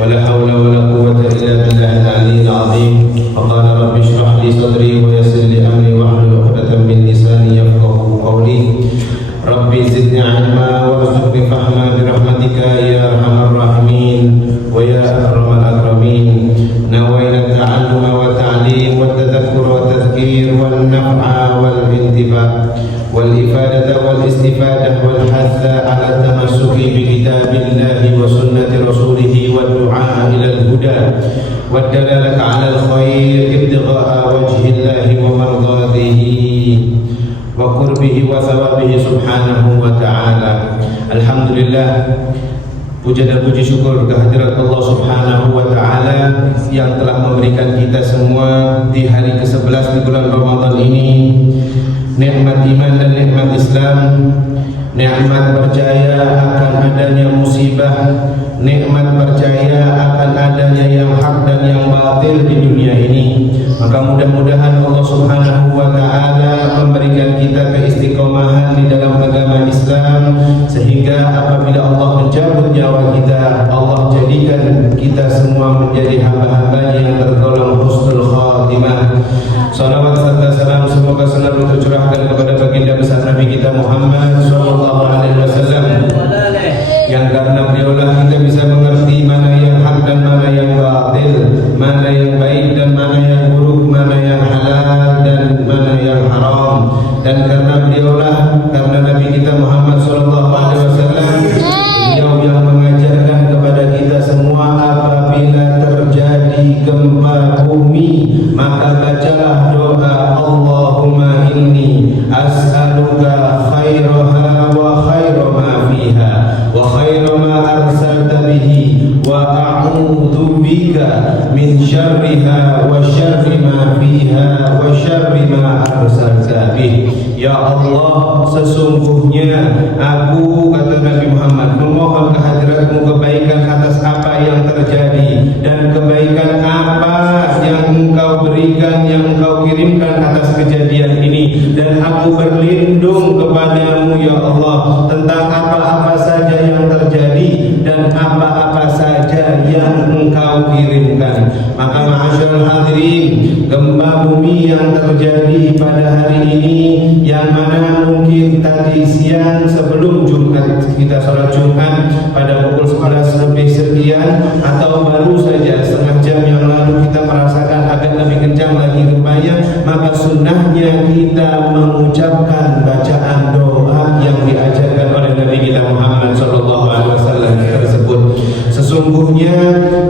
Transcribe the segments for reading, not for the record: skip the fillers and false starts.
ولا حول ولا قوة إلا بالله العلي العظيم. فقال رب اشرح لي صدري ويسر لي أمري واحلل عقدة من لساني يفقهوا قولي. ربي زدني علما وارزقني فهما برحمتك يا أرحم الراحمين ويا أكرم الأكرمين. نوينا التعلم والتعليم والتذكر والتذكير والنفع والانتفاع والإفادة والاستفادة والحث على التمسك بكتاب الله وسنة رسوله والدعاء إلى الهدى والدلالة على الخير ابتغاء وجه الله ومرضاته وقربه وثوابه سبحانه وتعالى. Alhamdulillah, puja dan puji syukur kehadirat Allah Subhanahu wa Ta'ala yang telah memberikan kita semua di hari ke-11 di bulan Ramadan ini nikmat iman dan nikmat Islam, nikmat percaya akan adanya musibah, nikmat percaya akan adanya yang hak dan yang batil di dunia ini. Maka mudah-mudahan Allah Subhanahu wa Ta'ala memberikan kita keistiqomahan di dalam agama Islam, sehingga apabila Allah mencabut nyawa kita, Allah jadikan kita semua menjadi hamba-hambanya yang tergolong husnul khatimah. Salawat serta salam semoga selalu tercurahkan kepada baginda besar Nabi kita Muhammad sallallahu alaihi wasallam, yang karena beliaulah kita bisa mengerti mana yang hak dan mana yang batil, mana yang baik dan mana yang buruk, mana yang halal dan mana yang haram. Dan karena beliaulah, karena Nabi kita Muhammad sallallahu alaihi wasallam, beliau yang mengajarkan kepada kita semua apabila terjadi gempa bumi maka bacalah doa Allahumma inni as'aluka khairaha wa khaira ma fiha wa khaira ma arsalta bihi wa a'udzu bika min syarriha wa syarri ma fiha wa syarri ma arsalta bihi. Ya Allah, sesungguhnya aku, kata Nabi Muhammad, memohon kehadiratmu kebaikan atas apa yang terjadi dan kebaikan apa yang engkau berikan, yang engkau kirimkan atas kejadian ini, dan aku berlindung kepadamu ya Allah tentang apa-apa saja yang terjadi dan apa-apa saja yang engkau kirimkan. Maka ma'asyiral hadirin, gempa bumi yang terjadi pada hari ini, yang mana mungkin tadi siang sebelum Jumat kita sholat Jumat pada pukul 11 lebih sekian, atau baru saja setengah jam yang lalu kita merasakan agak lebih kencang lagi gempanya, maka sunnahnya kita mengucapkan bacaan doa yang diajarkan oleh Nabi kita Muhammad SAW tersebut. Sesungguhnya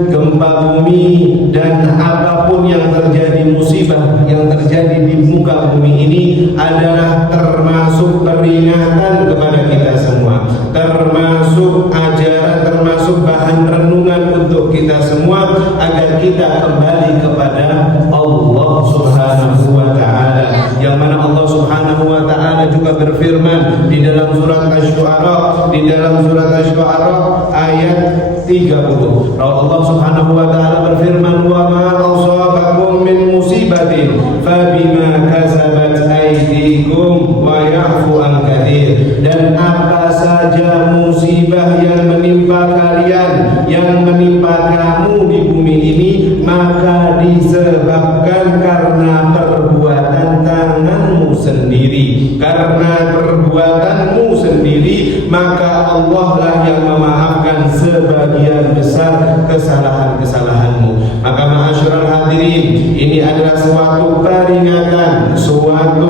gempa bumi dan apapun yang terjadi, musibah yang terjadi di muka bumi ini adalah termasuk peringatan kepada kita semua, termasuk ajaran, termasuk bahan renungan untuk kita semua, agar kita kembali kepada Allah Subhanahu wa Ta'ala, yang mana Allah Subhanahu wa Ta'ala juga berfirman di dalam surat Asy-Syu'ara, ayat 30. Allah Subhanahu wa Ta'ala berfirman, wa ma asabakum min musibatin fabima kasabat aydikum wa ya'fu an katsir. Dan apa saja musibah yang menimpa kalian, yang menimpa kamu di bumi ini, maka disebabkan karena perbuatan tanganmu sendiri. Karena perbuatanmu sendiri, maka Allah lah yang memaafkan sebagian besar kesalahan-kesalahanmu. Maka ma'asyiral hadirin, ini adalah suatu peringatan, suatu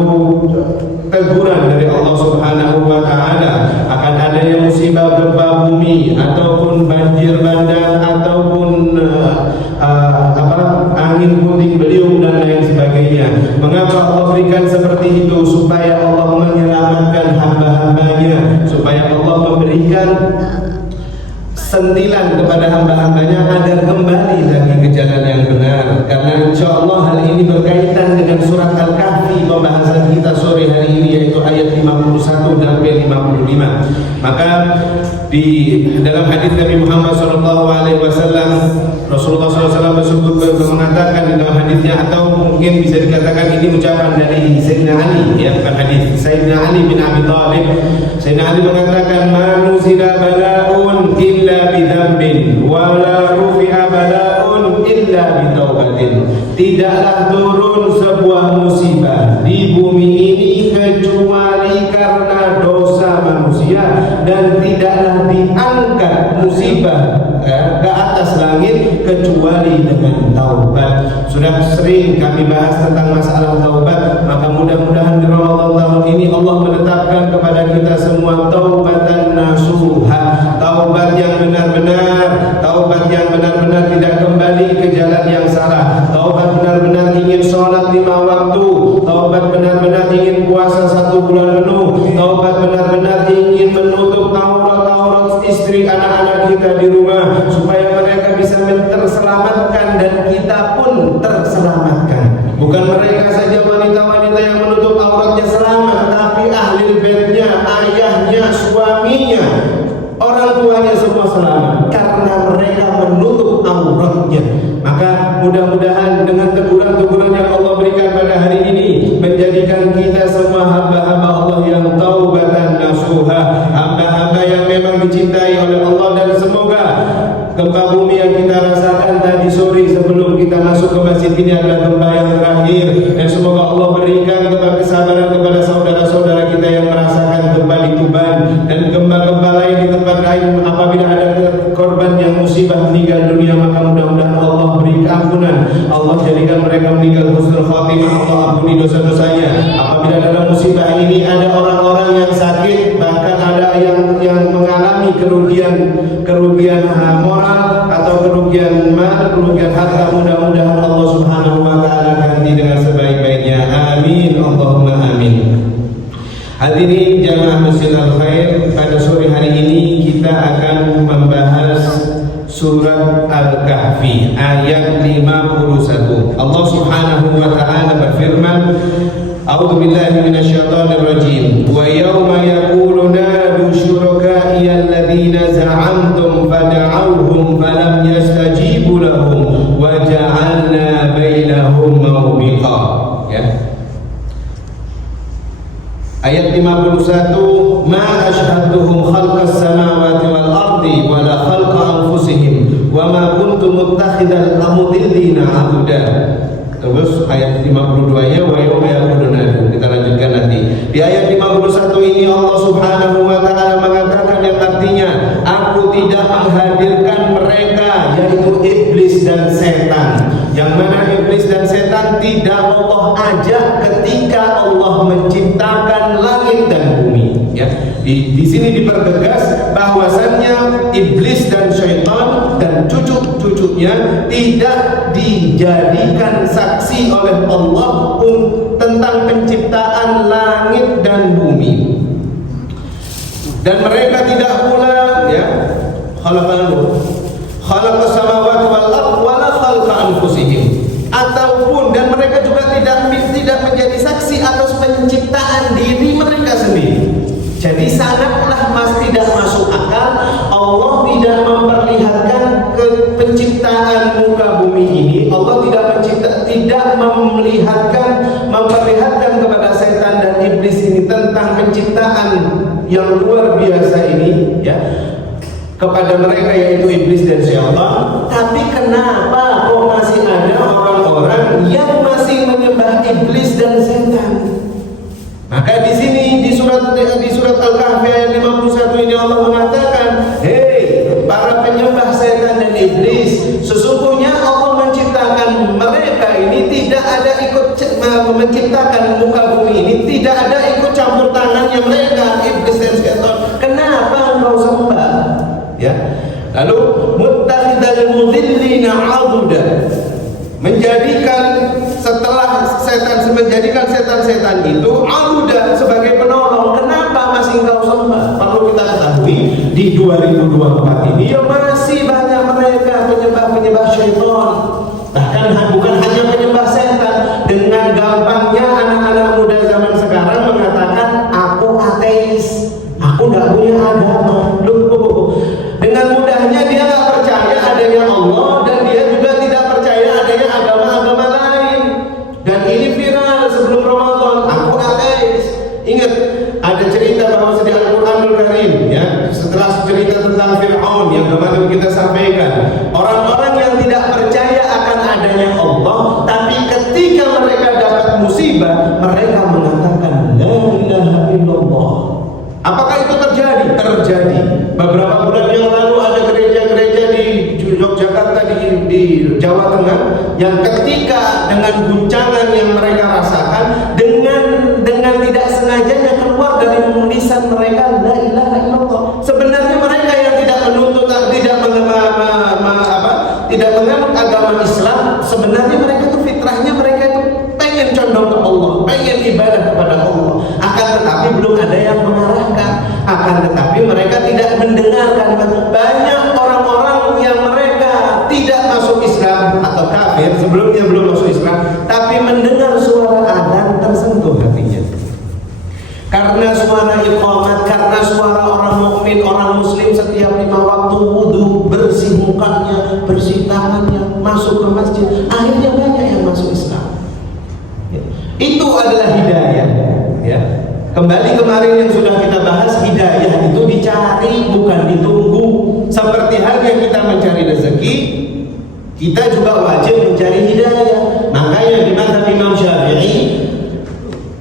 teguran dari Allah Subhanahu wa Ta'ala akan adanya musibah gempa bumi ataupun banjir bandang ataupun angin puting beliung dan lain sebagainya. Mengapa Allah berikan seperti itu? Supaya Allah menyelamatkan hamba-hambanya, supaya Allah memberikan sentilan kepada hamba-hambanya agar kembali lagi ke jalan yang benar. Karena insya Allah hal ini berkaitan dengan surat Al-Kahfi, pembahasan kita sore hari ini, yaitu ayat 51 sampai 55. Maka di dalam hadis Nabi Muhammad SAW, Rasulullah SAW mengatakan di dalam hadisnya, atau mungkin bisa dikatakan ini ucapan dari Sayyidina Ali, ya, bukan hadis, Sayyidina Ali bin Abi Thalib. Sayyidina Ali mengatakan, "Ma nuzila bala'un illa bidambin wa la rufi'a tidaklah turun sebuah musibah di bumi ini kecuali karena dosa manusia, dan tidaklah diangkat musibah ke atas langit kecuali dengan taubat. Sudah sering kami bahas tentang masalah taubat, maka mudah-mudahan di Ramadan tahun ini Allah menetapkan kepada kita semua taubatan nasuha, taubat yang benar-benar, taubat yang benar-benar tidak kembali ke jalan yang salah, taubat benar-benar ingin sholat 5 waktu, taubat benar-benar ingin puasa 1 bulan penuh, taubat benar-benar ingin menutup aurat-aurat istri anak-anak kita di rumah supaya mereka bisa terselamatkan dan kita pun terselamatkan. Bukan mereka saja wanita-wanita yang menutup auratnya selamat, tapi ahli baitnya, ayahnya, suaminya, orang tuanya semua selamat karena mereka menutup auratnya. Maka mudah-mudahan dengan teguran-teguran yang Allah berikan pada hari ini menjadikan kita semua hamba-hamba Allah yang taubatan nasuha, hamba-hamba yang memang dicintai oleh Allah. Dan semoga gempa bumi yang kita rasakan tadi sore sebelum kita masuk ke masjid ini adalah gempa yang terakhir, dan semoga Allah berikan kesabaran kepada saudara-saudara kita yang merasakan gempa di Tuban dan gempa-gempa lain di tempat lain. Apabila ada korban yang musibah meninggal dunia, maka mudah-mudahan Allah beri ampunan, Allah jadikan mereka meninggal husnul khatimah, Allah ampuni dosa-dosanya. Apabila dalam musibah ini ada orang-orang yang sakit, bahkan ada yang mengalami kerugian moral atau kerugian mal, kerugian harta, mudah-mudahan Allah Subhanahu wa taala ganti dengan sebaik-baiknya. Amin, Allahumma amin. Hadirin jamaah Masjid Al-Khair, pada sore hari ini kita akan membahas surat Al-Kahfi ayat 51. Allah Subhanahu wa taala berfirman, A'udzu billahi minasyaitonir rajim. Wa yauma yaqulu nadu syuraka'i alladziina za'amtum fad'auhum falam yastajibu lahum wa ja'alna bainahum mawbiqa. Ya. Ayat 51, ma asyhadtuhum khalqas samawati wal ardi wa la khalqa anfusihim wa ma kuntum muttakhidal mudillina abuda. Terus ayat 52-nya wa yauma yaquluna, kita lanjutkan nanti. Di ayat 51 ini Allah Subhanahu wa taala mengatakan yang artinya, aku tidak menghadirkan mereka, yaitu iblis dan setan. Yang mana iblis dan setan tidak Allah ajak ketika Allah menciptakan langit dan bumi. Ya, di sini dipertegas bahwasannya iblis dan syaitan dan cucu-cucunya tidak dijadikan saksi oleh Allah tentang penciptaan langit dan bumi. Dan mereka tidak pula, ya, khalaqas samawati wal ardh wa la khalqa anfusihim, ataupun dan mereka juga tidak menjadi saksi atas penciptaan diri mereka sendiri. Jadi sangatlah tidak masuk akal Allah tidak memperlihatkan ke penciptaan muka bumi ini. Allah tidak memperlihatkan kepada setan dan iblis ini tentang penciptaan yang luar biasa ini, ya, kepada mereka, yaitu iblis dan syaitan. Tapi kenapa kok masih ada orang-orang yang masih menyembah iblis dan setan? Maka di sini di surat Al-Kahfi ayat 51 ini Allah mengatakan, hei para penyembah setan dan iblis, sesungguhnya Allah menciptakan mereka ini tidak ada ikut menciptakan muka bumi ini, tidak ada ikut campur tangannya mereka, iblis dan setan. Kenapa engkau sembah? Ya. Lalu muttakhidal mudillina aduda, menjadikan setan itu aduda sebagai penolong. Kenapa masih engkau sembah? Perlu kita ketahui di 2024 ini ya masih banyak mereka penyembah syaitan. Bahkan bukan hanya penyembah setan, dengan gampangnya anak-anak muda zaman sekarang mengatakan aku ateis, aku tidak punya agama. Dengan mudahnya dia tidak percaya adanya Allah, dan dia juga tidak percaya adanya agama-agama lain. Dan ini viral sebelum Ramadan, aku ateis. Ingat, ada cerita bahwa di Al-Quranul Karim, ya, setelah cerita tentang Fir'aun yang kemana terjadi. Beberapa bulan yang lalu ada gereja-gereja di Yogyakarta, di Jawa Tengah, yang ketika dengan guncangan yang mereka rasakan, dengan tidak sengajanya keluar dari lisan mereka la ilaha illallah. Sebenarnya mereka yang tidak menuntut, tidak menganut agama Islam, sebenarnya mereka itu fitrahnya mereka itu pengen condong ke Allah, pengen ibadah kepada Allah. Akan tetapi belum ada yang mengarahkan. Akan tetapi mereka tidak mendengarkan. Banyak orang-orang yang mereka tidak masuk Islam atau kafir, sebelumnya belum masuk Islam, tapi mendengar suara adzan tersentuh hatinya. Karena suara iqamat, karena suara orang mukmin, orang muslim setiap 5 waktu wudu, bersih mukanya, bersih tangannya, masuk ke masjid, akhirnya banyak yang masuk Islam. Ya. Itu adalah hidayah. Ya. Kembali kemarin yang sudah kita bahas, hidayah itu dicari, bukan ditunggu. Seperti halnya kita mencari rezeki, kita juga wajib mencari hidayah. Makanya di mazhab Imam Syafi'i,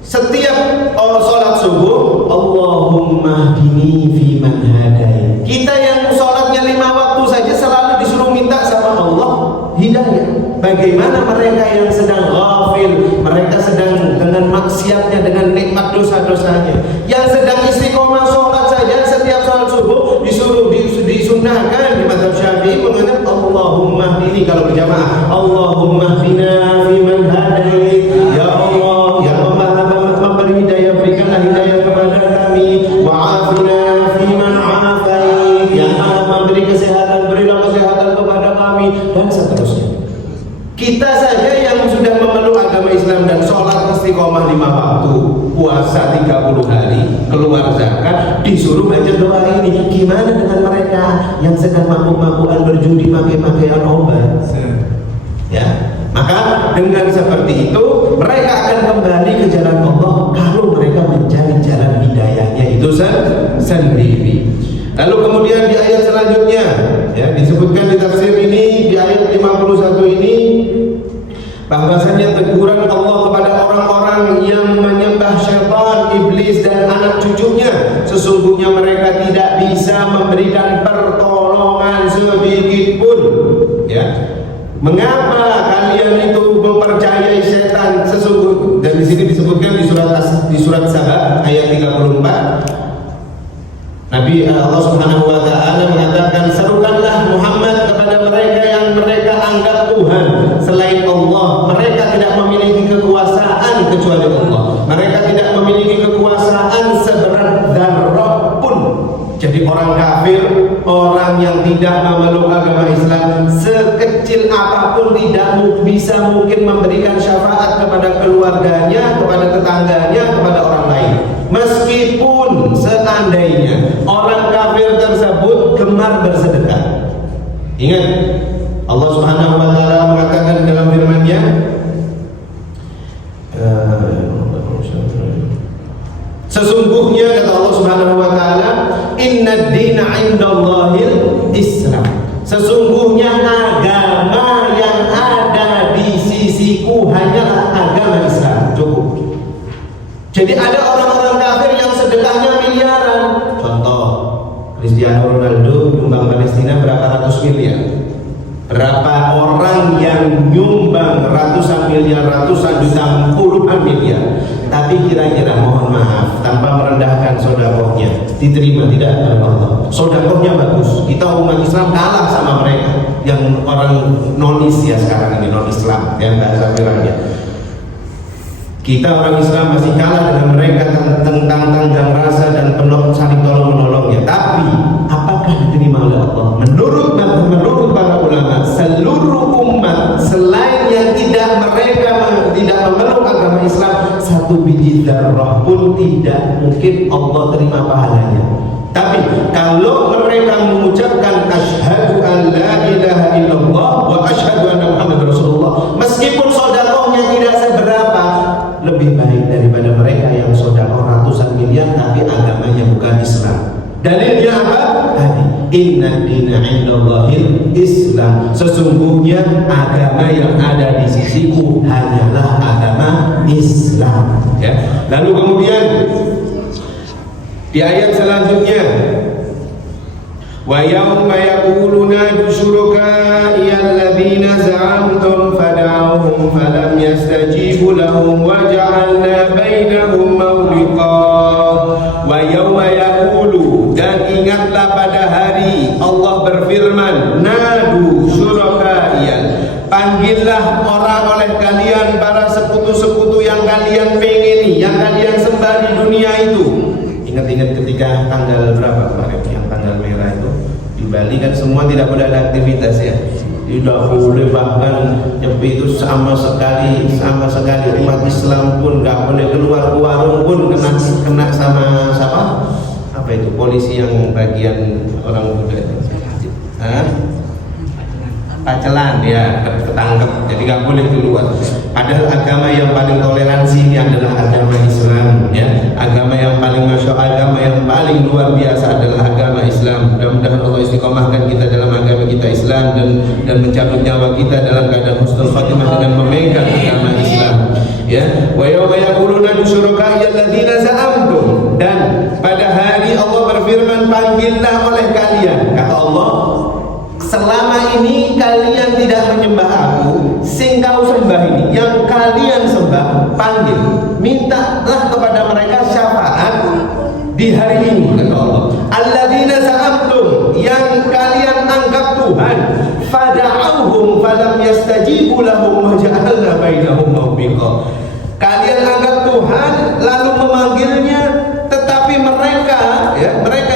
setiap sholat subuh, Allahumma hdini fi man hadai. Kita yang sholatnya 5 waktu saja selalu disuruh minta sama Allah hidayah. Bagaimana mereka yang sedang ghafil, mereka sedang dengan maksiatnya, dengan nikmat dosa-dosanya, yang sedang istiqomah sholat saja, setiap sholat subuh disuruh disunnahkan di mazhab Syafi'i mengatakan Allahumma hdini, kalau berjamaah Allahumma hdina fi man hadai. Ya Allah, ya memberi hidayah, berikanlah hidayah kepada kami. Wa'afina fi man afai, ya Allah memberi kesehatan, berilah kesehatan kepada kami, dan seterusnya. Kita saja yang sudah memeluk agama Islam dan sholat istiqomah 5 waktu, puasa 30 hari, keluar zakat, disuruh baca doa ini. Gimana dengan mereka yang sedang mabuk-mabukan, berjudi, pakai-pakaian obat? Ya, maka dengan seperti itu mereka akan kembali ke jalan Allah kalau mereka mencari jalan hidayahnya itu sendiri. Lalu kemudian di ayat selanjutnya, ya, disebutkan di tafsir ini, di ayat 51 ini, bahwasanya teguran Allah kepada orang-orang yang menyembah syaitan, iblis dan anak cucunya, sesungguhnya mereka tidak bisa memberikan pertolongan sedikit pun. Ya, mengapa kalian itu mempercayai setan? Sesungguhnya, dan di sini disebutkan di surat Saba ayat 34. Nabi Allah Subhanahu wa taala mengatakan, serukanlah Muhammad kepada mereka yang mereka anggap Tuhan selain Allah. Mereka tidak memiliki kekuasaan kecuali Allah. Mereka tidak memiliki kekuasaan seberat dzarrah pun. Jadi orang kafir, orang yang tidak memeluk agama Islam, sekecil apapun tidak bisa mungkin memberikan syafaat kepada keluarganya, kepada tetangganya, kepada orang lain. Meskipun seandainya orang kafir tersebut gemar bersedekah. Ingat, Allah Subhanahu wa taala mengatakan dalam firman-Nya, sesungguhnya kata Allah Subhanahu wa taala, innad dina 'indallahil Islam. Sesungguhnya agama yang ada di sisiku hanyalah agama Islam. Cukup. Jadi ada orang-orang kafir yang sedekahnya miliaran. Contoh, Cristiano Ronaldo nyumbang Palestina berapa ratus miliar. Berapa orang yang nyumbang ratusan miliar, ratusan juta, puluhan miliar. Tapi kira-kira, mohon maaf, tanpa merendahkan sodakohnya, diterima tidak oleh Allah? Sodakohnya bagus. Kita umat Islam kalah sama mereka yang orang nonis ya sekarang ini, non Islam yang bahasa firmannya. Kita orang Islam masih kalah dengan mereka tentang tanggang rasa dan saling tolong menolongnya. Tapi apakah diterima oleh Allah? Menurut para ulama, seluruh umat selain yang mereka tidak memeluk agama Islam, satu biji dzarrah pun tidak mungkin Allah terima pahalanya. Tapi kalau mereka mengucapkan asyhadu an la ilaha illallah wa asyhadu anna Muhammadar Rasulullah, meskipun sedekahnya tidak seberapa, lebih baik daripada mereka yang sedekah ratusan miliar tapi agamanya bukan Islam. Dalilnya apa? Tadi, inna dina 'indallahil Islam. Sesungguhnya agama yang ada di sisiku hanyalah agama Islam. Ya. Lalu kemudian di ayat selanjutnya Wa yawma yaqulu nadu syuraka'i alladhina za'amtum fada'uhum falam yastajibu lahum wa ja'alna bainahum mawbiqa. Wa yawma yaqulu, dan ingatlah pada hari Allah berfirman, nadu syuraka'i, panggillah orang oleh kalian para sekutu-sekutu yang kalian pengini, yang kalian sembah di dunia itu. Ingat-ingat ketika tanggal berapa kemarin yang tanggal merah itu di Bali kan semua tidak boleh ada aktivitas ya. Tidak boleh, bahkan nyepi itu sama sekali umat Islam pun nggak boleh keluar ke warung pun kena sama siapa? Apa itu polisi yang bagian orang Buddha itu? Pacelan ya, ketangkep, jadi nggak boleh keluar. Padahal agama yang paling toleransi ini adalah agama Islam ya. Agama yang paling agama yang paling luar biasa adalah agama Islam. Mudah-mudahan Allah istiqomahkan kita dalam agama kita Islam dan mencabut nyawa kita dalam keadaan husnul khatimah dengan memegang agama Islam ya. Wa yawma yaquluna bisyuraka'i alladzina za'amtum, dan pada hari Allah berfirman, panggillah oleh kalian, kata Allah, selama ini kalian tidak menyembah aku, sing kau sembah ini, yang kalian sembah, panggil, mintalah kepada mereka syafaat di hari ini, kata Allah. Alladzina za'amtum, yang kalian anggap Tuhan, fada'auhum falam yastajibu lahum wa ja'alna bainahum mawbiqa. Kalian anggap Tuhan lalu memanggilnya, tetapi mereka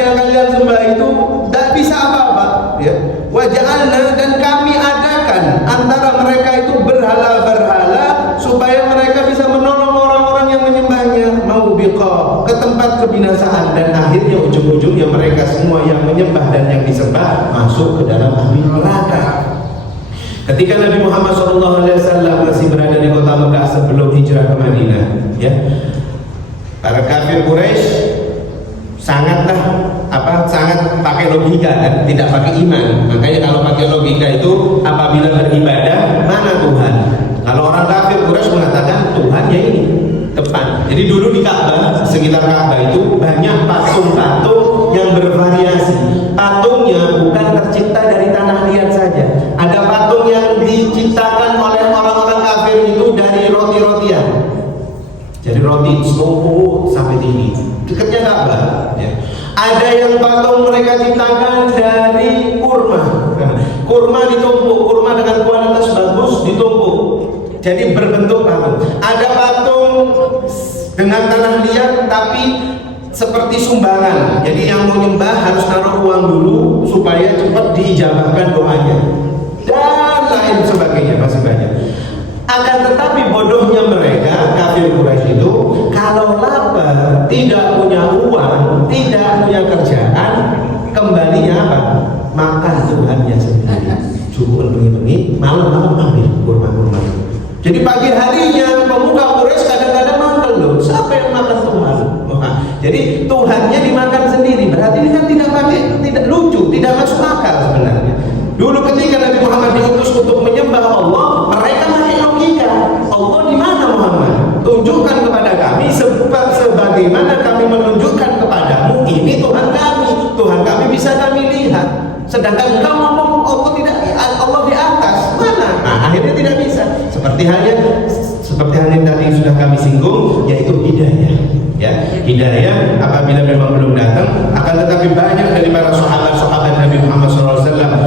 yang kalian sembah itu tidak bisa apa-apa ya. Wa ja'alna, dan kami adakan antara mereka itu berhala-berhala supaya mereka bisa menolong orang-orang yang menyembahnya, mawbiqa, ke tempat kebinasaan, dan akhirnya ujung-ujungnya mereka semua yang menyembah dan yang disembah masuk ke dalam api neraka. Ketika Nabi Muhammad SAW masih berada di kota Mekah sebelum hijrah ke Madinah ya, para kafir Quraisy sangat pakai logika kan, tidak pakai iman. Makanya kalau pakai logika itu apabila beribadah, mana Tuhan? Kalau orang kafir Quraisy mengatakan Tuhannya ini depan. Jadi dulu di Ka'bah, sekitar Ka'bah itu banyak patung-patung yang bervariasi. Patungnya bukan tercipta dari tanah liat saja. Ada patung yang diciptakan oleh orang-orang kafir itu dari roti-rotian. Jadi roti seluruh sampai tinggi, dekatnya Ka'bah ya. Ada yang patung mereka ciptakan dari kurma ditumpuk, kurma dengan kualitas bagus ditumpuk, jadi berbentuk patung. Ada patung dengan tanah liat tapi seperti sumbangan, jadi yang mau nyembah harus naruh uang dulu supaya cepat diijabahkan doanya, dan lain sebagainya, masih banyak. Akan tetapi bodohnya mereka kafir Quraisy itu, kalau lapar, tidak punya uang, tidak punya kerjaan, kembalinya apa? Makan Tuhannya sendiri. Subuh bengi-bengi, malam-malam ambil kurma-kurma. Jadi pagi harinya pemuka Quraisy kadang-kadang makan loh. Siapa yang makan Tuhan? Jadi Tuhannya dimakan sendiri. Berarti ini kan tidak lucu, tidak masuk akal sebenarnya. Dulu ketika Nabi Muhammad diutus untuk menyembah Allah, mereka pakai logika. Allah di mana Muhammad? Tunjukkan kepada kami sebagaimana kami menunjukkan kepadamu, ini Tuhan kami. Tuhan kami bisa kami lihat. Sedangkan engkau ngomong Allah di atas. Mana? Nah, akhirnya tidak bisa. Seperti halnya tadi sudah kami singgung, yaitu hidayah. Ya, hidayah apabila memang belum datang, akan tetapi banyak dari para sahabat Nabi Muhammad SAW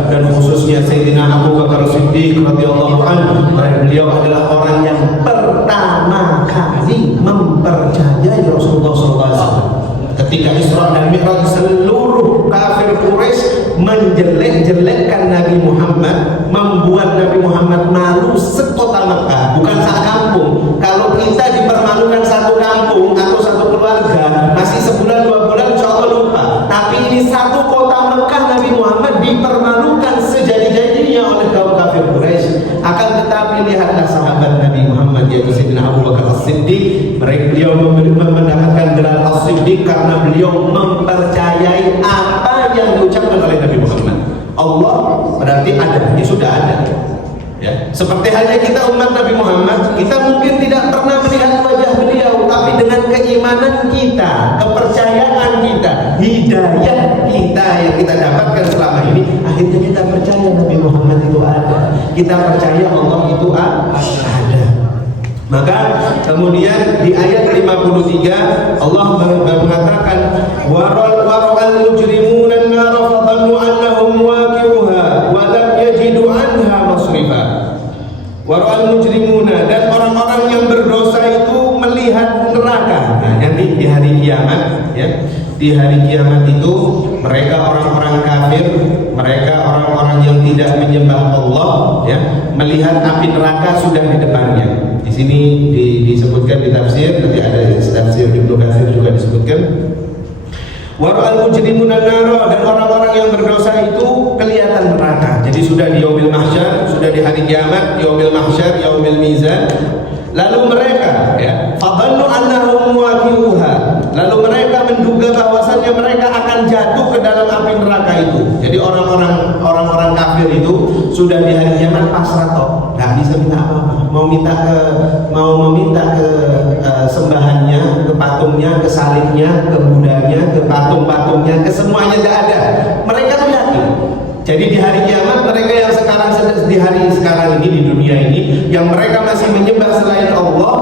dan khususnya Sayyidina Abu Bakar Siddiq radhiyallahu anhu, beliau adalah orang yang pertama kali mempercayai Rasulullah SAW. Ketika Isra dan Mi'raj, seluruh kafir Quraisy menjelek-jelekkan Nabi Muhammad, membuat Nabi Muhammad malu sekota Mekah, bukan sekampung. Kalau kita dipermalukan satu kampung atau satu keluarga, masih sebulan 2 bulan insya Allah lupa. Tapi ini satu kota Mekah, Nabi Muhammad dipermalukan sejadi-jadinya oleh kaum kafir Quraisy. Akan tetapi lihatlah sahabat Nabi Muhammad, yaitu Sayyidina Abu Bakar As-Siddiq. Beliau mendapatkan gelar As-Siddiq karena beliau mempercayai apa yang diucapkan oleh Nabi Muhammad. Allah berarti ada, ya sudah ada. Ya, seperti halnya kita umat Nabi Muhammad, kita mungkin tidak pernah melihat wajah beliau, tapi dengan keimanan kita, kepercayaan kita, hidayah kita yang kita dapatkan selama kita percaya Allah itu ada. Maka kemudian di ayat 53 Allah mengatakan wara'al mujrimuna an-nar fa dhannu annahum waqi'uha wa lam yajidu anha masrifa. Wara'al mujrimuna, dan orang-orang yang berdosa itu melihat neraka. Nah, nanti di hari kiamat ya. Di hari kiamat itu mereka orang-orang kafir, mereka orang-orang yang tidak menyembah Allah ya, melihat api neraka sudah di depannya. Di sini disebutkan di tafsir, nanti ada tafsir Ibnu Katsir juga disebutkan. Wara'al mujrimuna an-nar, dan orang-orang yang berdosa itu kelihatan neraka. Jadi sudah di yaumil mahsyar, sudah di hari kiamat, yaumil mahsyar, yaumil mizan. Lalu mereka ya, fadhannu annahum waqi'uha. Lalu mereka menduga bahwasannya mereka akan jatuh ke dalam api neraka itu. Jadi orang-orang kafir itu sudah di hari kiamat pasrah toh, nggak bisa minta apa-apa. Mau meminta ke sembahannya, ke patungnya, ke salibnya, ke budanya, ke patung-patungnya, ke semuanya nggak ada. Mereka tuh yakin. Jadi di hari kiamat mereka yang di hari sekarang ini, di dunia ini, yang mereka masih menyembah selain Allah,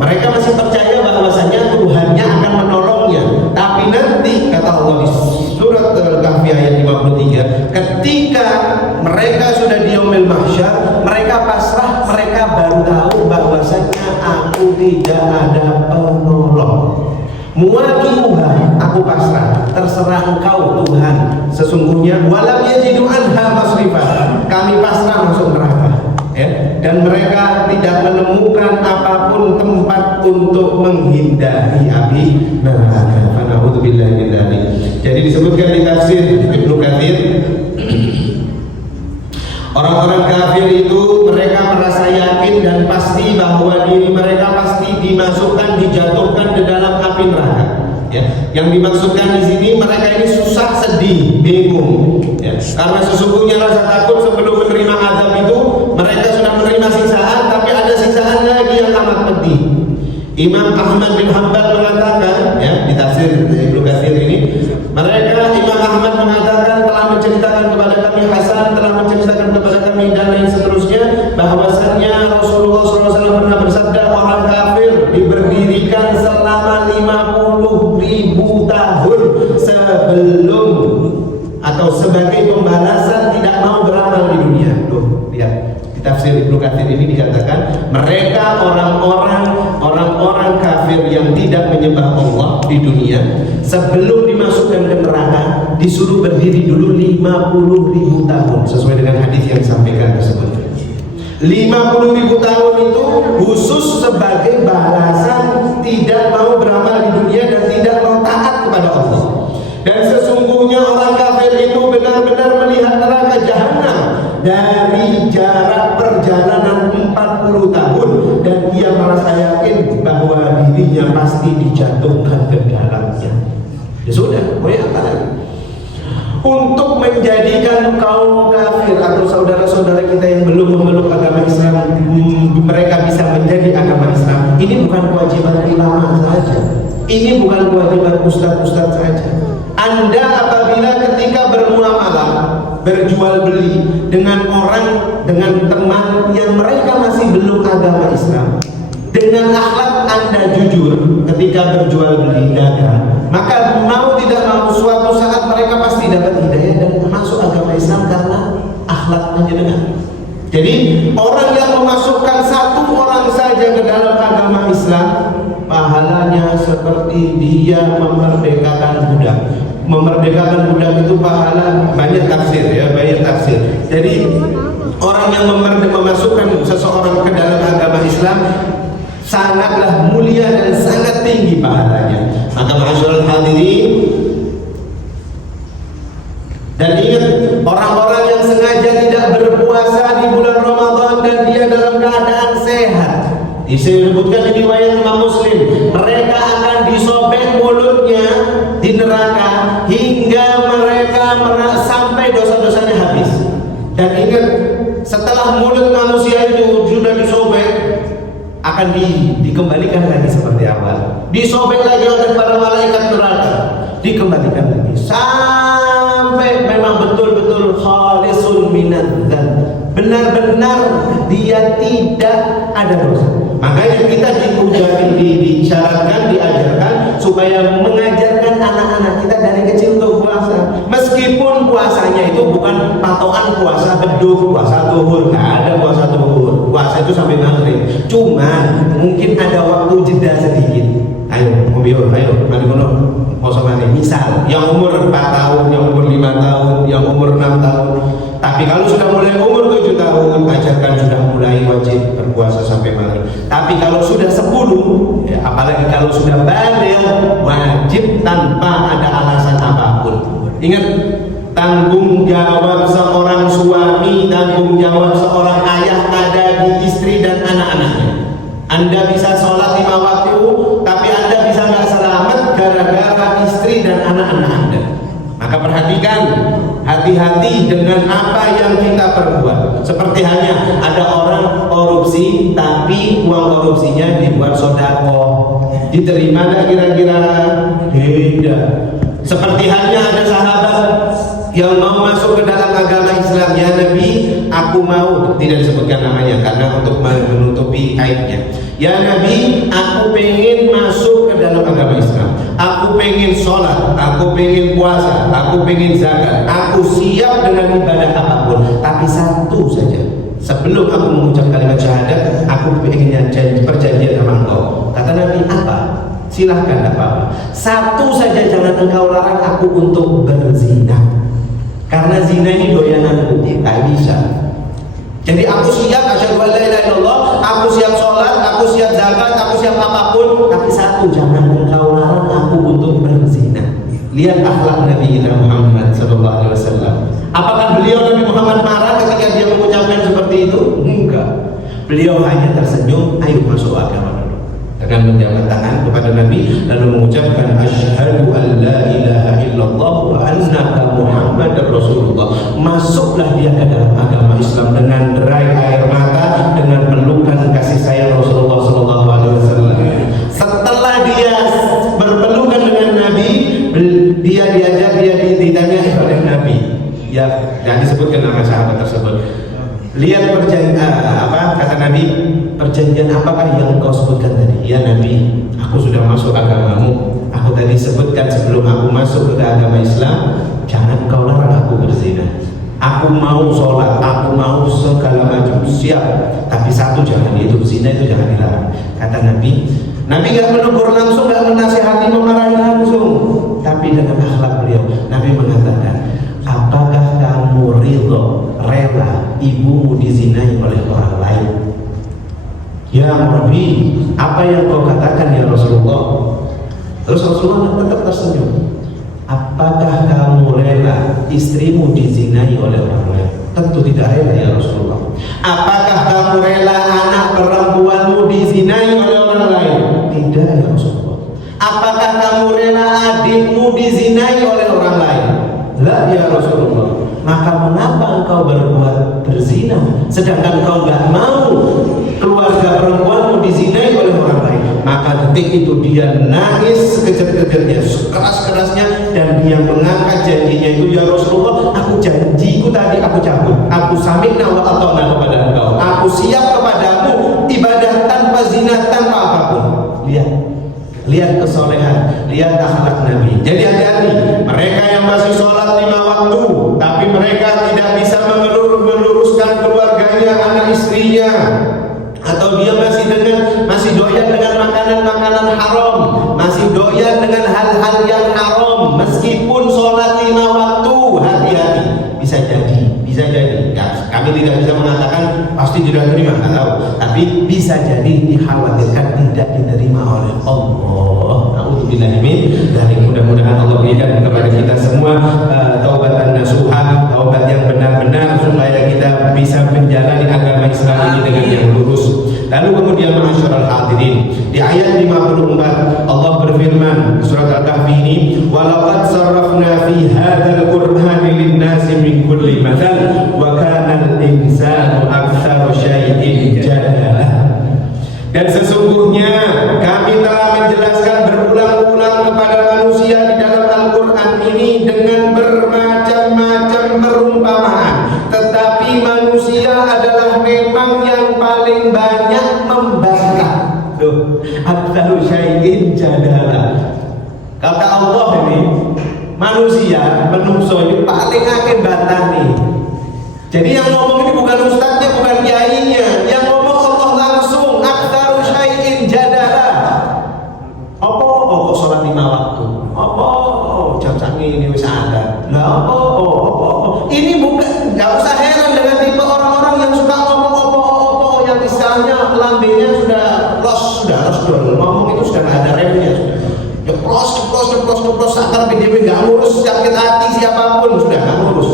mereka masih percaya bahwasanya Tuhannya akan menolongnya. Tapi nanti kata Allah di surat Al-Kahfi ayat 53, ketika mereka sudah di yaumil mahsyar, mereka pasrah, mereka baru tahu bahwasanya aku tidak ada penolong. Muwaqi'uha, aku pasrah, terserah engkau Tuhan. Sesungguhnya walam yajidu anha masrifa, kami pasrah masuk neraka ya. Dan mereka tidak menemukan apapun tempat untuk menghindari api neraka. Na'udzubillahi min dzalik. Jadi disebutkan di tafsir Ibnu Katsir, orang-orang kafir itu mereka merasa yakin dan pasti bahwa diri mereka pasti dimasukkan, dijatuhkan ke dalam api neraka. Ya, yang dimaksudkan di sini mereka ini susah, sedih, bingung. Ya, karena sesungguhnya rasa takut sebelum menerima azab itu mereka sudah menerima siksaan, tapi ada siksaan lagi yang amat pedih. Imam Ahmad bin Hanbal mengatakan, ya, di tafsir Ibnu Katsir ini, Imam Ahmad mengatakan telah menceritakan kepada kami Hasan, telah menceritakan kepada kami dan lain seterusnya, bahwasannya Rasulullah SAW pernah bersabda, orang kafir diberdirikan selama 50.000 tahun sebelum atau sebagai pembalasan tidak mau beramal di dunia. Tuh, lihat di tafsir Ibnu Katsir ini dikatakan mereka orang-orang kafir yang tidak menyembah Allah di dunia sebelum dimasukkan ke neraka disuruh berdiri dulu 50.000 tahun sesuai dengan hadis yang disampaikan tersebut. 50.000 tahun itu khusus sebagai balasan tidak mau beramal di dunia dan tidak mau taat kepada Allah. Dan sesungguhnya orang kafir itu benar-benar melihat neraka jahanam dari jarak perjalanan 40 tahun dan ia merasa yakin bahwa dirinya pasti dijatuhkan ke dalamnya. Ya sudah, mau apa lagi? Untuk menjadikan kaum kafir atau saudara-saudara kita yang belum memeluk agama Islam, mereka bisa menjadi agama Islam. Ini bukan kewajiban ulama saja. Ini bukan kewajiban ustaz-ustaz saja. Anda apabila ketika bermuamalah, berjual beli dengan orang, dengan teman yang mereka masih belum agama Islam, dengan akhlak Anda jujur ketika berjual beli dagang, maka mau tidak mau suatu saat mereka pasti dapat hidayah dan masuk agama Islam karena akhlaknya jenengan. Jadi orang yang memasukkan satu orang saja ke dalam agama Islam, pahalanya seperti dia memerdekakan budak. Memerdekakan budak itu pahala banyak tafsir ya, banyak tafsir. Jadi orang yang memasukkan seseorang ke dalam agama Islam sangatlah mulia dan sangat tinggi pahalanya. Maka ma'asyiral hadirin, dan ingat, orang-orang yang sengaja tidak berpuasa di bulan Ramadan dan dia dalam keadaan sehat, disebutkan di riwayat Imam Muslim, mereka akan disobek mulutnya di neraka hingga mereka sampai dosa-dosanya habis. Dan ingat, setelah mulut manusia itu sudah disobek, akan dikembalikan lagi seperti awal. Disobek lagi oleh para malaikat neraka, dikembalikan lagi sampai memang betul-betul khalisun minadzan, benar-benar dia tidak ada dosa. Makanya kita disyaratkan, diajarkan supaya mengajarkan anak-anak kita dari kecil untuk puasa. Meskipun puasanya itu bukan patokan puasa beduk, puasa zuhur, nggak ada puasa zuhur. Puasa itu sampai maghrib. Cuman mungkin ada waktu jeda sedikit. Ayo, mari kono poso maneh. Misal yang umur 4 tahun, yang umur 5 tahun, yang umur 6 tahun. Tapi kalau sudah mulai umur 7 tahun, ajarkan sudah mulai wajib berpuasa sampai maghrib. Tapi kalau sudah 10, ya, apalagi kalau sudah baligh, wajib tanpa ada alasan apapun. Ingat, tanggung jawab seorang suami, tanggung jawab seorang ayah ada di istri dan anak-anaknya. Anda bisa sholat 5 waktu, tapi Anda bisa nggak selamat gara-gara istri dan anak-anak Anda. Maka perhatikan, hati-hati dengan apa yang kita perbuat. Seperti hanya ada orang korupsi, tapi uang korupsinya dibuat sodako, diterima nggak kira-kira? Tidak. Seperti hanya ada sahabat yang mau masuk ke dalam agama Islam, ya Nabi, aku mau, tidak disebutkan namanya karena untuk menutupi aibnya. Ya Nabi, aku pengen masuk ke dalam agama Islam. Aku pengen sholat, aku pengen puasa, aku pengen zakat. Aku siap dengan ibadah apapun, tapi satu saja. Sebelum aku mengucap kalimat syahadat, aku pengen perjanjian sama engkau. Kata Nabi, apa? Silahkan, tidak apa-apa. Satu saja, jangan engkau larang aku untuk berzina. Karena zina ini doyananku, tidak bisa. Jadi aku siap asyhadu an la ilaha illallah, aku siap sholat, aku siap zakat, aku siap apapun, tapi satu, jangan engkau larang aku untuk berzina. Lihat akhlak Nabi kita Muhammad sallallahu alaihi wasallam. Apakah beliau Nabi Muhammad marah ketika dia mengucapkan seperti itu? Enggak. Beliau hanya tersenyum, ayo masuk agama dulu. Dengan menjabat tangan kepada Nabi lalu mengucapkan asyhadu an la ilaha illallah wa annaka Muhammadar Rasulullah. Masuklah dia ke dalam agama Islam dengan derai air mata, dengan pelukan kasih sayang Rasulullah sallallahu alaihi wasallam. Setelah dia berpelukan dengan Nabi, dia ditanya oleh Nabi. Ya, dan disebutkan nama sahabat tersebut. Lihat perjanjian apa kata Nabi, perjanjian apakah yang kau sebutkan tadi? Ya Nabi, aku sudah masuk agamamu. Aku tadi sebutkan sebelum aku masuk ke agama Islam, jangan kau larang aku berzina. Aku mau sholat, aku mau segala macam, siap. Tapi satu jangan, yaitu zina itu jangan dilarang. Kata Nabi gak menegur langsung, gak menasihati, memarahi langsung, tapi dengan akhlak beliau. Nabi mengatakan, apakah kamu rela ibumu dizinai oleh orang lain? Ya Nabi, apa yang kau katakan ya Rasulullah? Terus Rasulullah tetap tersenyum. Apakah kamu rela istrimu dizinai oleh orang lain? Tentu tidak rela ya Rasulullah. Apakah kamu rela anak perempuanmu dizinai oleh orang lain? Tidak ya Rasulullah. Apakah kamu rela adikmu dizinai oleh orang lain? La ya Rasulullah. Maka mengapa engkau berbuat berzina sedangkan kau gak mau keluarga perempuanmu dizinai oleh orang lain? Maka detik itu dia nangis sekejap-kejapnya, sekeras-kerasnya, dan dia mengangkat janjinya itu, ya Rasulullah, aku janjiku tadi aku cabut. Aku sami'na wa ata'na kepada engkau. Aku siap kepadamu ibadah tanpa zina, tanpa apapun. Lihat kesolehan, lihat akhlak Nabi. Jadi hati-hati, mereka yang masih sholat 5 waktu, tapi mereka tidak bisa meluruskan keluarganya, anak istrinya, atau dia masih doyan dengan makanan-makanan haram, masih doyan dengan hal-hal yang haram, meskipun sholat 5 waktu, hati-hati. Bisa jadi. Ya, kami tidak bisa mengatakan pasti tidak terima, nggak tahu. Tapi bisa jadi dikhawatirkan tidak diterima oleh Allah. Na'udzubillah min dzalik. Mudah-mudahan Allah berikan kepada kita semua taubatan nasuha, taubat yang benar-benar supaya kita bisa menjalani agama Islam ini dengan yang lurus. Lalu kemudian ma'asyiral hadirin, di ayat 54 Allah berfirman surat Al-Kahfi ini, walaqad sarrafna fi hadzal qur'ani lin-nasi min kulli mathal wa kana al-insanu aktsara syai'in jadala. Dan sesungguhnya kami telah menjelaskan berulang-ulang kepada manusia di dalam Al-Qur'an ini dengan bermacam-macam perumpamaan, tetapi manusia manusia, menungso ini paling akeh batane. Jadi yang ngomong ini bukan ustadznya, bukan kiainya, yang ngomong Allah langsung. Aktsaru syai'in jadala. Apa sholat 5 waktu? Apa jam sangi ini wis ada. Lah apa? Ini bukan, enggak usah heran dengan tipe orang-orang yang suka ngomong apa yang istilahnya lambenya sudah los ngomong itu sudah nggak ada remnya, sudah sakar PDB nggak ngurus sakit hati siapapun, sudah nggak ngurus.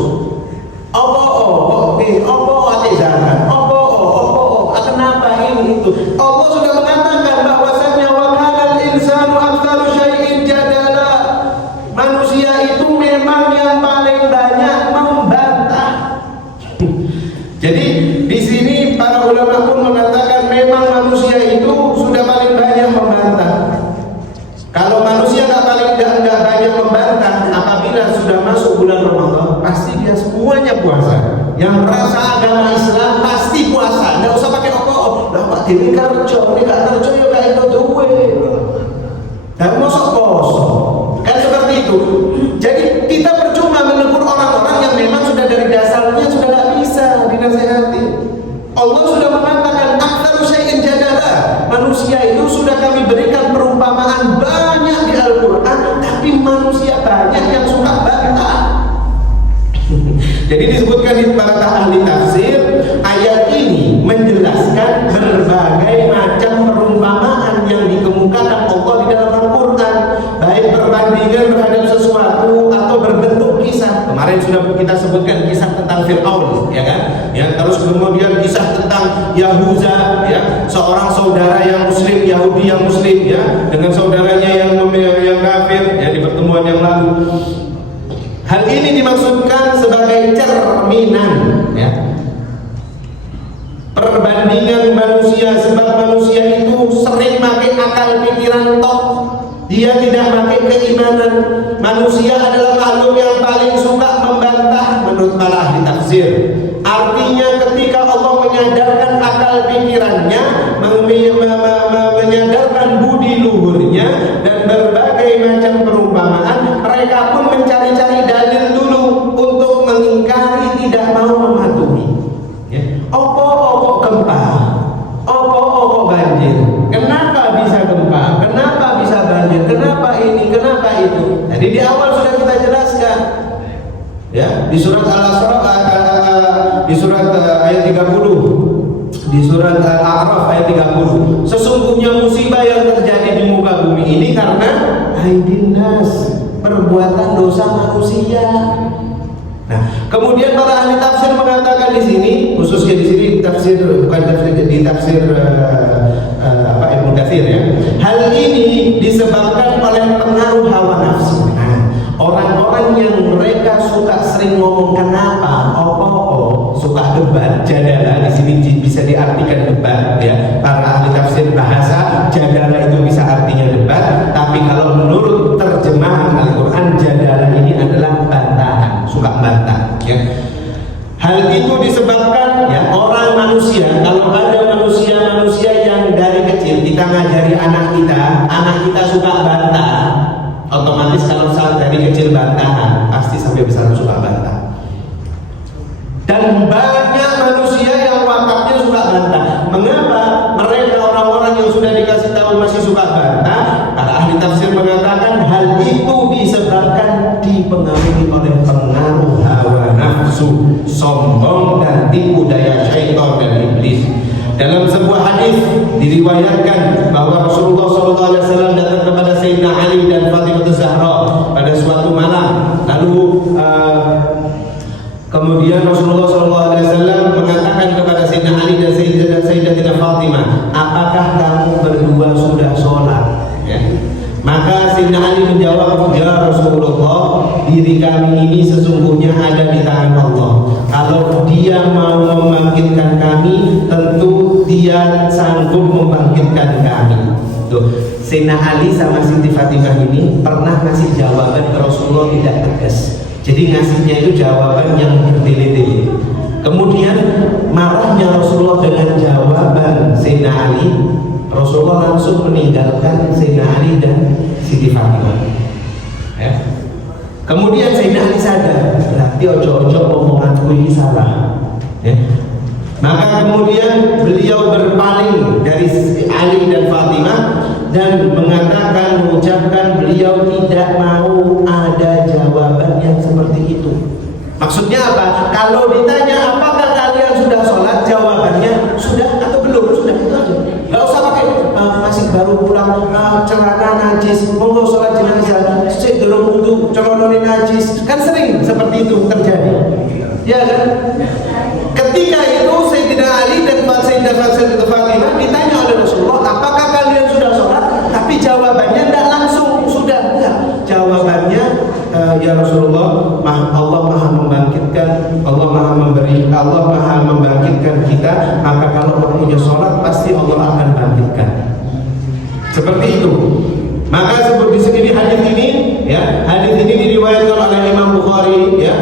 Kenapa ini itu? Allah sudah mengatakan bahwasanya wa kanal insanu aktsaru syai'in jadala. Manusia itu memang yang paling banyak membantah. Jadi di sini para ulama pun mengatakan memang manusia itu sudah paling banyak membantah. Kalau manusia nggak banyak membantah, apabila sudah masuk bulan Ramadan, pasti dia semuanya puasa. Yang merasa agama Islam pasti puasa. Nggak usah pakai lah Pak Dini kerja, ini nggak kerja ya kayak itu duwe. Dan mosok poso, kan seperti itu. Jadi kita percuma menegur orang-orang yang memang sudah dari dasarnya sudah nggak bisa dinasehati. Allah sudah mengatakan aktsaru syai'in jadala. Manusia itu sudah kami berikan perumpamaan banyak di Al-Quran, tapi manusia banyak yang suka bantah. Jadi disebutkan di para ahli tafsir, ayat ini menjelaskan berbagai macam perumpamaan yang dikemukakan Allah di dalam Al-Quran, baik perbandingan terhadap sesuatu atau berbentuk kisah. Kemarin sudah kita sebutkan kisah tentang Fir'aun, ya kan? Ya, terus kemudian kisah tentang Yahuza, ya, seorang saudara yang muslim, Yahudi yang muslim, ya, dengan saudaranya yang kafir, ya, di pertemuan yang lalu. Hal ini dimaksudkan sebagai cerminan, ya, perbandingan manusia, sebab manusia itu sering pakai akal pikiran tok, dia tidak pakai keimanan. Manusia adalah makhluk yang paling suka membantah menurut para ahli tafsir. Artinya ketika Allah menyadarkan akal pikirannya, menyadarkan budi luhurnya dan berbagai macam perumpamaan, mereka pun mencari-cari dalil dulu untuk mengingkari, tidak mau mematuhi. Ya. Opo gempa, opo banjir. Kenapa bisa gempa? Kenapa bisa banjir? Kenapa ini? Kenapa itu? Jadi di awal sudah kita jelaskan. Ya, di surat Al-Asra, di surat ayat 30, di surat Al-A'raf ayat 30. Sesungguhnya musibah yang terjadi di muka bumi ini karena aidin nas, perbuatan dosa manusia. Nah, kemudian para ahli tafsir mengatakan di sini, khususnya di sini tafsir, bukan tafsir di tafsir Ibnu Katsir, ya. Hal ini disebabkan oleh pengaruh hawa nafsu. Nah, orang-orang yang mereka suka sering ngomong kenapa, suka debat, jadala, di sini bisa diartikan debat, ya. Para ahli tafsir bahasa jadala itu bisa artinya debat, tapi kalau menurut terjemahan Al-Quran, jadala ini adalah bantahan, suka bantah, ya. Hal itu disebabkan, ya, orang manusia, kalau ada manusia yang dari kecil kita ngajari anak kita suka bantah, otomatis kalau saat dari kecil bantahan, pasti sampai besar suka bantah. Dan banyak manusia yang wataknya suka bantah. Mengapa? Mereka orang-orang yang sudah dikasih tahu masih suka bantah. Para ahli tafsir mengatakan hal itu disebabkan dipengaruhi oleh pengaruh hawa nafsu, sombong dan tipu daya syaitan dan iblis. Dalam sebuah hadis diriwayatkan bahwa Rasulullah SAW datang kepada Sayyidina Ali dan Fatimah Zahra pada suatu malam. Lalu kemudian Rasulullah SAW mengatakan kepada Sayyidina Ali dan Sayyidatina Fatimah, apakah kamu berdua sudah sholat? Ya. Maka Sayyidina Ali menjawab, ya Rasulullah, diri kami ini sesungguhnya ada di tangan Allah. Kalau dia mau membangkitkan kami, tentu dia sanggup membangkitkan kami. Tuh, Sayyidina Ali sama Siti Fatimah ini pernah ngasih jawaban ke Rasulullah tidak tegas. Jadi ngasihnya itu jawaban yang bertele-tele. Kemudian marahnya Rasulullah dengan jawaban Sayyidina Ali, Rasulullah langsung meninggalkan Sayyidina Ali dan Siti Fatimah. Ya. Kemudian Sayyidina Ali sadar, berarti ojo-ojo omonganku ini salah. Maka kemudian beliau berpaling dari Ali dan Fatimah dan mengucapkan beliau tidak mau ada jawaban yang seperti itu. Maksudnya apa? Kalau ditanya apakah kalian sudah sholat, jawabannya sudah atau belum, sudah, itu aja. Gak usah pakai masih baru pulang, celana najis, monggo sholat jenazah, cek dorong wudu, celana najis. Kan sering seperti itu terjadi, ya kan? Ketika itu Sayyidina Ali dan Sayyidah Fatimah ditanya oleh Rasulullah, apakah kalian sudah sholat? Tapi jawabannya tidak langsung, sudah enggak. Jawabannya, ya Rasulullah, Allah maha membangkitkan, Allah maha memberi, Allah maha membangkitkan kita. Maka kalau waktunya sholat pasti Allah akan bangkitkan. Seperti itu. Maka seperti sini hadis ini, ya, hadis ini diriwayatkan oleh Imam Bukhari, ya,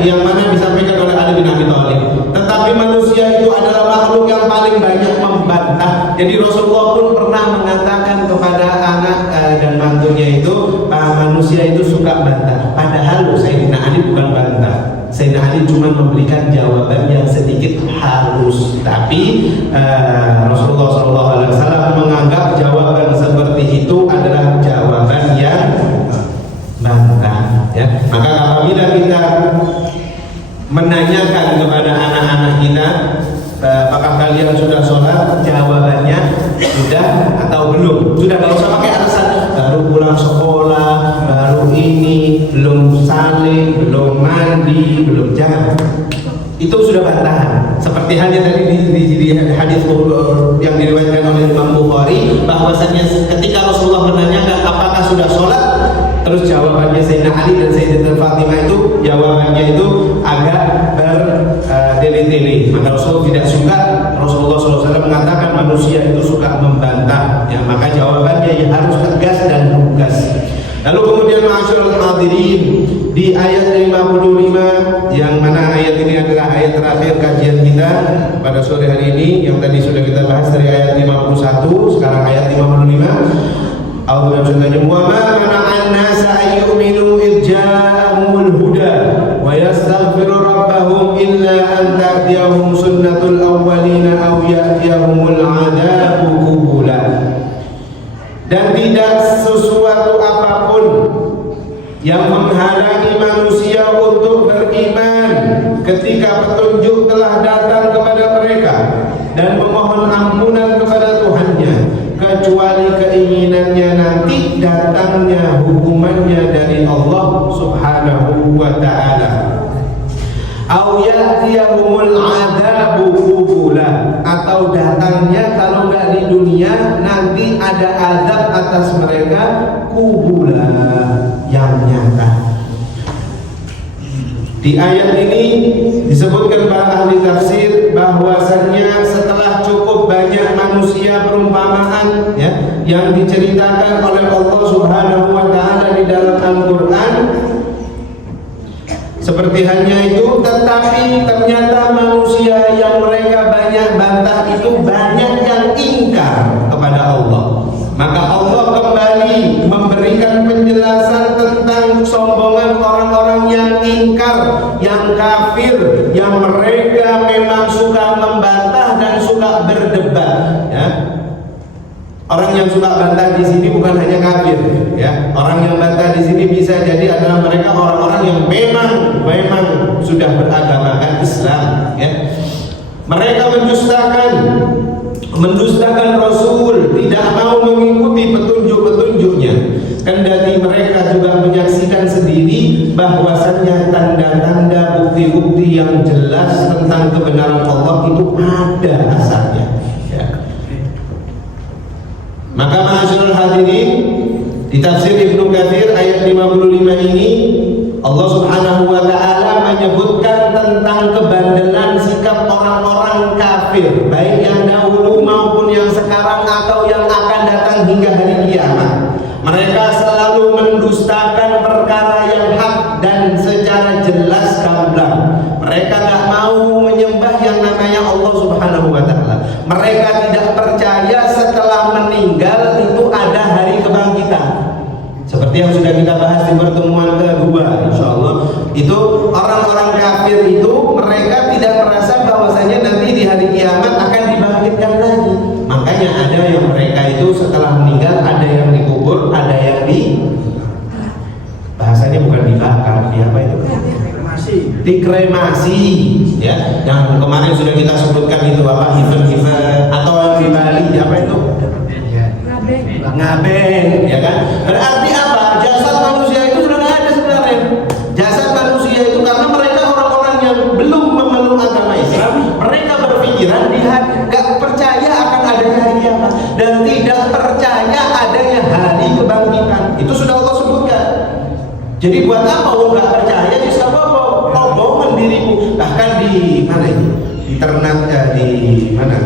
yang mana disampaikan oleh Ali bin Abi Thalib. Tetapi manusia itu adalah makhluk yang paling banyak membantah. Jadi Rasulullah pun pernah mengatakan kepada anak dan mantunya itu, manusia itu suka bantah. Padahal Sayyidina Ali bukan bantah. Sayyidina Ali cuma memberikan jawaban yang sedikit halus. Tapi Rasulullah SAW menganggap jawaban seperti itu adalah jawaban yang bantah. Ya. Maka apabila kita menanyakan kepada anak-anak kita, apakah kalian sudah sholat? Jawabannya sudah atau belum. Sudah, nggak usah pakai alasan baru pulang sekolah, baru ini, belum saling, belum mandi, belum, jangan. Itu sudah bantahan. Seperti halnya tadi di hadis yang diriwayatkan oleh Imam Bukhari, bahwasanya ketika Rasulullah menanyakan apakah sudah sholat, terus jawabannya Sayyidina Ali dan Sayyidah Fatimah itu jawabannya itu agak berdeli-deli. Maka Rasul tidak suka, Rasulullah SAW mengatakan manusia itu suka membantah. Ya, maka jawabannya ya harus tegas dan lugas. Lalu kemudian ma'asyiral hadirin, di ayat 55, yang mana ayat ini adalah ayat terakhir kajian kita pada sore hari ini, yang tadi sudah kita bahas dari ayat 51, sekarang ayat 55. Allah berfirman, "Wa ma mana'an nasa ay yu'minu id ja'ahumul huda wa yastaghfiru rabbahum illa an ta'tiyahum sunnatul awwalina aw ya'tiyahumul 'adzabu qubula." Dan tidak sesuatu apapun yang menghalangi manusia untuk beriman ketika petunjuk telah datang kepada mereka dan memohon ampunan kepada Tuhannya, kecuali keinginannya nanti datangnya hukumannya dari Allah Subhanahu wa ta'ala. Au ya'tiyahumul 'adzabu qubula, atau datangnya kalau enggak di dunia nanti ada azab atas mereka qubula, yang nyata. Di ayat ini disebutkan para ahli tafsir bahwasannya setelah cukup banyak manusia perumpamaan, ya, yang diceritakan oleh Allah Subhanahu wa ta'ala di dalam Al-Qur'an, seperti halnya itu, tetapi ternyata manusia yang mereka banyak bantah itu banyak yang ingkar kepada Allah. Maka Allah kembali memberikan penjelasan tentang kesombongan orang-orang yang ingkar, yang kafir, yang mereka memang suka membantah dan suka berdebat, ya. Orang yang suka bantah di sini bukan hanya kafir, ya. Orang yang bantah di sini bisa jadi adalah mereka orang-orang yang memang sudah beragamakan Islam, ya. Mereka mendustakan Rasul, tidak mau mengikuti petunjuk-petunjuknya. Kendati mereka juga menyaksikan sendiri bahwasannya tanda-tanda bukti-bukti yang jelas tentang kebenaran Allah itu ada asalnya, ya. Maka ma'asyiral hadirin, di tafsir Ibnu Katsir ayat 55 ini Allah Subhanahu wa ta'ala menyebutkan tentang kebandelan sikap orang-orang kafir, baik yang dahulu maupun yang sekarang atau yang akan datang hingga hari kiamat. Mereka selalu mendustakan perkara yang hak dan secara jelas gamblang. Mereka tak mau menyembah yang namanya Allah Subhanahu wa ta'ala. Mereka tidak percaya setelah meninggal itu ada hari kebangkitan. Seperti yang yang sudah kita bahas di pertemuan kedua, insya Allah, itu orang-orang kafir itu mereka tidak merasa bahwasanya nanti di hari kiamat akan dibangkitkan lagi. Makanya ada yang mereka itu setelah meninggal ada yang dikubur, ada yang bahasanya bukan dibakar, di apa itu? Dikremasi, ya. Yang kemarin sudah kita sebutkan itu apa? Event atau yang di Bali apa itu? Ngabeng, ya kan? Berarti apa? Jasad manusia itu sudah nggak ada sebenarnya. Jasad manusia itu karena mereka orang-orang yang belum memeluk agama Islam, mereka berpikiran nggak percaya akan adanya hari kiamat dan tidak percaya adanya hari kebangkitan. Itu sudah Allah sebutkan. Jadi buat apa lo nggak percaya? Bisa apa? Omongan dirimu. Bahkan di mana ini? Di Ternate, di mana?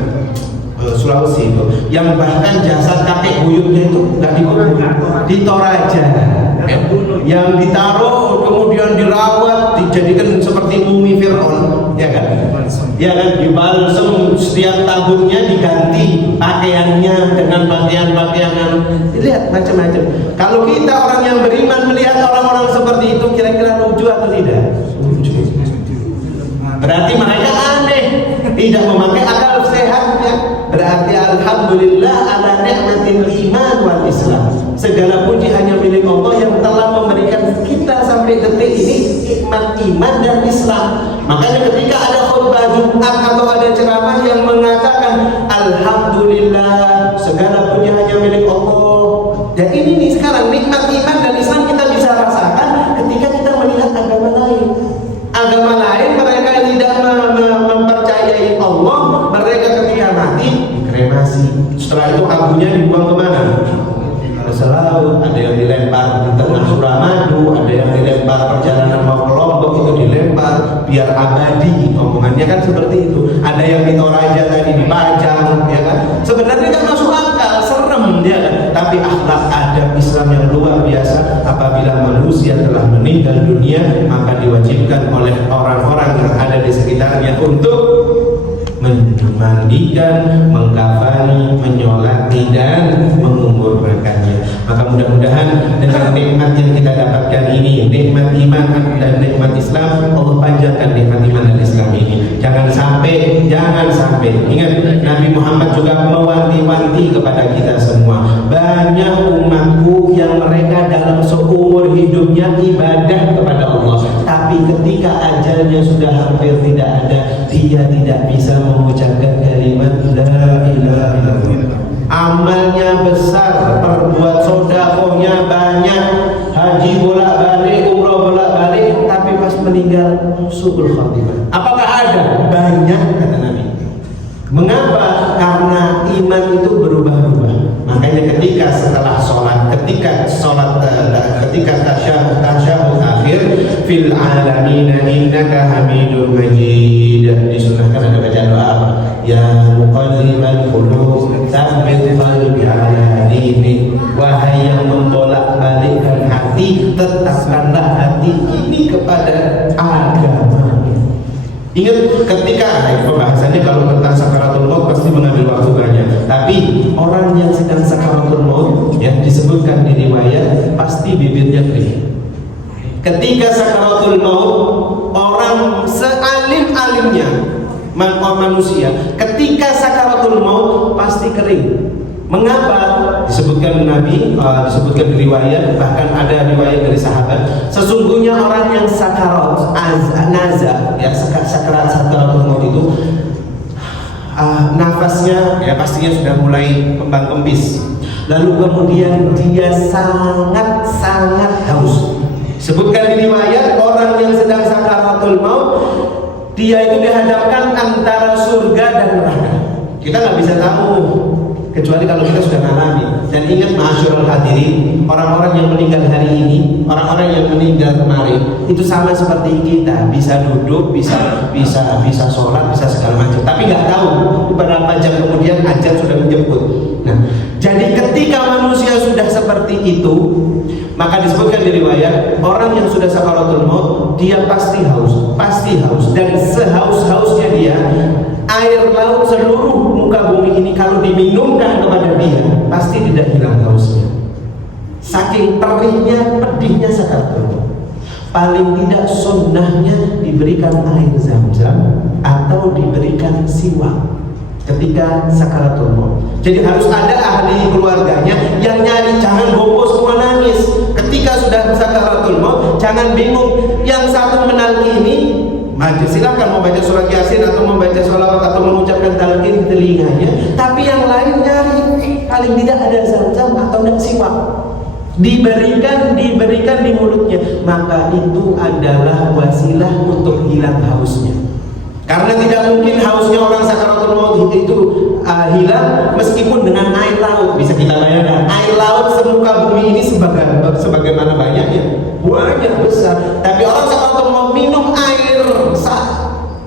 Sulawesi itu, yang bahkan jasad kakek buyutnya itu nggak dikubur, di Toraja, yang ditaruh kemudian dirawat, dijadikan seperti mumi Fir'aun, ya kan? Ya kan, dibalsem setiap tahunnya, diganti pakaiannya dengan pakaian-pakaian, lihat macam-macam. Kalau kita orang yang beriman melihat orang-orang seperti itu, kira-kira lucu atau tidak? Lucu. Berarti mereka aneh, tidak memakai akal sehatnya. Berarti alhamdulillah ala ni'matil iman wal Islam. Segala puji hanya milik Allah yang telah memberikan kita sampai detik ini nikmat iman dan Islam. Makanya ketika ada khutbah Jumat atau ada ceramah yang mengatakan alhamdulillah segala puji hanya milik Allah. Dan ini nih sekarang nikmat iman dan Islam kita bisa rasakan ketika kita melihat agama lain. Agama lain mereka tidak mempercayai Allah, mereka ketika mati dikremasi. Setelah itu abunya dibuang kemana? Ke laut. Ada yang dilempar di tengah Suramadu, ada yang dilempar perjalanan mau ke Lombok itu dilempar biar abadi. Omongannya kan seperti itu. Ada yang di Toraja tadi dipajang, ya kan? Sebenarnya kan masuk akal, serem ya kan? Tapi akhlak adab Islam yang luar biasa. Apabila manusia telah meninggal dunia, maka diwajibkan oleh orang-orang yang ada di sekitarnya untuk memandikan, mengkafani, menyolati dan menguburkannya. Maka mudah-mudahan dengan nikmat yang kita dapatkan ini, nikmat iman dan nikmat Islam, Allah panjatkan nikmat iman dan Islam ini. Jangan sampai ingat Nabi Muhammad juga mewanti-wanti kepada kita semua. Banyak umatku yang mereka dalam seumur hidupnya ibadah kepada Allah, tapi ketika ajalnya sudah hampir tidak ada, dia tidak bisa mengucapkan kalimat la ilaha illallah. Amalnya besar, perbuat sedekahnya banyak, haji bolak-balik, umroh bolak-balik, tapi pas meninggal su'ul khatimah. Apakah ada? Banyak, kata Nabi. Mengapa? Karena iman itu berubah-ubah. Makanya ketika setelah sholat, ketika tasyahud akhir, fil alamina innaka hamidun majid, disunahkan ada baca doa apa? Ya muqallibal qulub tsabbit qalbi ala dinik. Wahai yang membolak-balikkan hati, tetapkanlah hati ini kepada agama. Ingat ketika pembahasannya kalau tentang sakaratul maut pasti mengambil waktu banyak. Tapi orang yang sedang sakaratul maut yang disebutkan di riwayat pasti bibirnya kering. Ketika sakaratul maut, orang sealim-alimnya manusia, ketika sakaratul maut pasti kering. Mengapa? Disebutkan Nabi, disebutkan di riwayat, bahkan ada riwayat dari sahabat. Sesungguhnya orang yang sakarat, naza, ya sakaratul maut itu, nafasnya ya pastinya sudah mulai kembang kempis. Lalu kemudian dia sangat haus. Sebutkan di riwayat orang yang sedang sakaratul maut, dia itu dihadapkan antara surga dan neraka. Kita nggak bisa tahu kecuali kalau kita sudah mengalami. Dan ingat ma'asyiral hadirin, orang-orang yang meninggal hari ini, orang-orang yang meninggal kemarin itu sama seperti kita, bisa duduk, bisa sholat, bisa segala macam, tapi nggak tahu beberapa jam kemudian ajal sudah menjemput. Nah, jadi ketika manusia sudah seperti itu, maka disebutkan di riwayat, orang yang sudah sakaratul maut, dia pasti haus, dan sehaus-hausnya dia, air laut seluruh muka bumi ini kalau diminumkan kepada dia, pasti tidak hilang hausnya. Saking perihnya, pedihnya sakaratul maut. Paling tidak sunnahnya diberikan air zam-zam atau diberikan siwak ketika sakaratul maut. Jadi harus ada ahli keluarganya yang nyari, jangan bobo semua nangis. Ketika sudah sakaratul maut, jangan bingung. Yang satu menalkini, silakan mau baca surat Yasin atau membaca sholawat atau mengucapkan talqin di telinganya. Tapi yang lain nyari, paling tidak ada zam-zam atau siwak. Diberikan di mulutnya, maka itu adalah wasilah untuk hilang hausnya. Karena tidak mungkin hausnya orang sakaratul maut itu hilang meskipun dengan air laut. Bisa kita bayangkan, air laut semuka bumi ini sebagaimana banyaknya, banyak besar. Tapi orang sakaratul maut minum air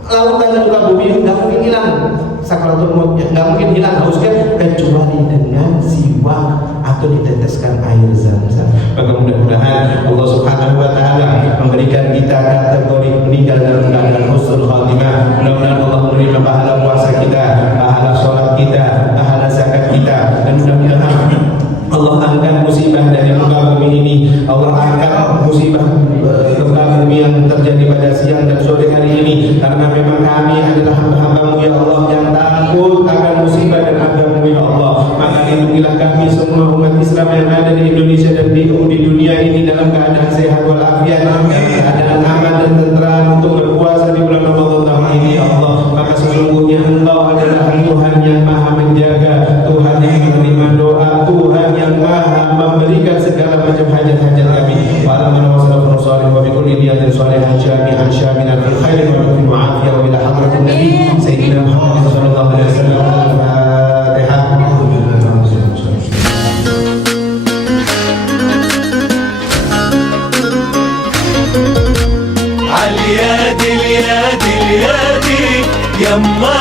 lautan muka bumi ini nggak mungkin hilang sakaratul mautnya, nggak mungkin hilang hausnya kecuali dengan siwak atau diteteskan air zam-zam. Maka mudah-mudahan Allah Subhanahu wa taala memberikan kita kategori meninggal dalam keadaan husnul khatimah. Mudah-mudahan Allah menerima pahala puasa kita, pahala sholat kita, pahala zakat kita, dan mudah-mudahan Allah angkat musibah dari muka bumi ini. Allah angkat musibah gempa bumi yang terjadi pada siang dan sore hari ini, karena memang kami adalah hamba-hamba-Mu ya Allah yang takut akan musibah dan azab-Mu ya Allah. Maka lindungilah kami semua umat Islam yang ada di Indonesia dan di dunia ini dalam keadaan sehat walafiat, dalam keadaan aman dan tentram untuk berpuasa di bulan Ramadan tahun ini ya Allah. Maka sesungguhnya Engkau adalah Tuhan yang maha menjaga, Tuhan yang menerima doa, Tuhan yang maha memberikan segala macam hajat-hajat kami. Wa sallallahu wa bi kulli niyatin shalihan jami'an syamilan fil khairi wa lutfin wa afiyah wa ila hadratin nabi sayyidina Muhammad sallallahu alaihi wasallam. Al-Fatihah. اليادي اليادي اليادي يما